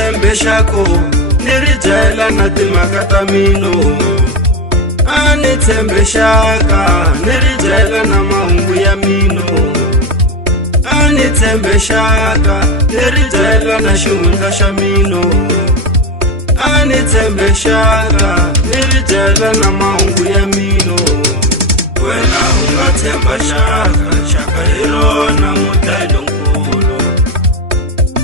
tshembe xako ni ri byela na timhaka ta mino. A ni tshembe xaka ni ri byela na mahungu ya mino. A ni tshembe xaka ni ri byela na xihundla xa mino. A ni tshembe xaka ni ri byela na mahungu ya mino. Wena u nga tshemba xaka, xaka hi rona mutelenkulu.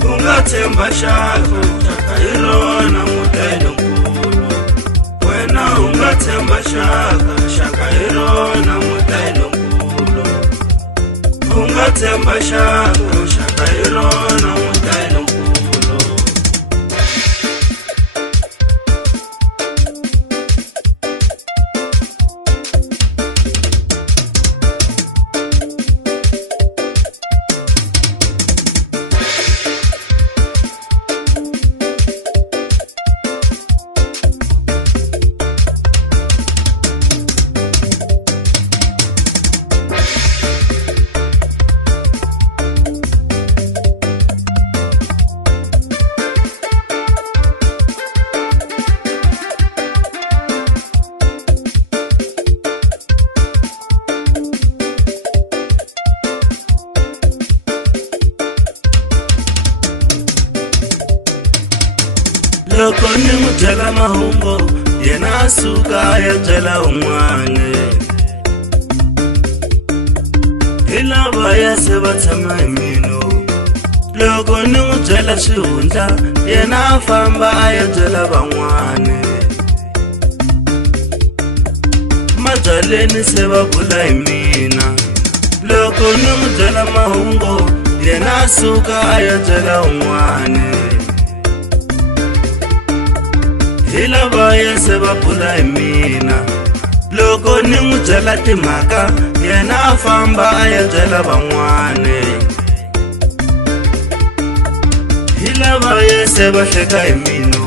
U nga tshemba xaka, xaka hi rona mutelenkulu. Wena u nga tshemba xaka, xaka hi rona mutelenkulu. U nga tshemba xaka, xaka hi rona mutelenkulu. Loko ni n'wi byela mahungu yena a suka a ya byela un'wana. Hi lavaya se va tshama hi mino. Loko ni n'wi byela swihundla yena a famba a ya byela van'wana. Mabyaleni se va vula hi mina. Loko ni n'wi byela mahungu yena a suka a ya byela un'wana. Hi lavaya se va bula hi mina. Loko ni n'wi byela timhaka yena a famba a ya byela van'wana. Hi lavaya se va hleka hi mina.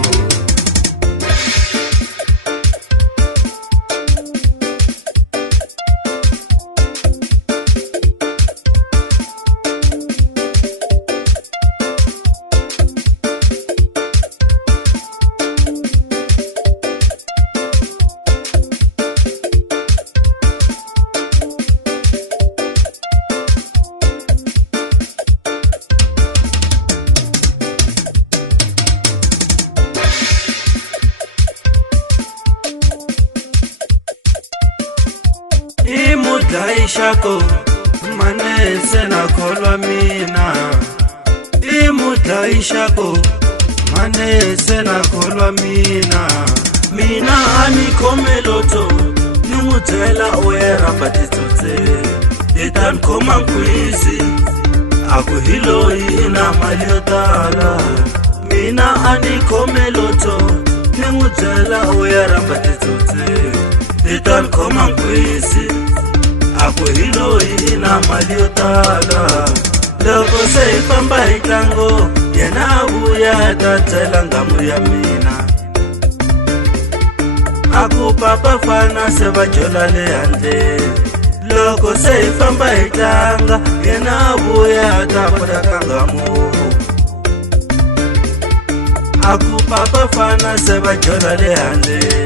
I mudlayi xako manese na kholwa mina. I mudlayi xako manese na kholwa mina. Mina a ni khome lotto ni n'wi byela u ya rhamba titsotsi. Hi ta ni khoma nkhwisi a ku hi loyi i na mali yo tala. Mina a ni khome lotto ni n'wi byela u ya rhamba titsotsi. Hi ta ni khoma nkhwisi a ku hi loyi i na mali yo tala. Loko se hi famba hi ntlangu yena a vuya ta byela ngamu ya mina. A ku papa fana se va jola le handle. Loko se hi famba hi tlanga yena a vuya ta vula ka ngamu. A ku papa fana se va jola le handle.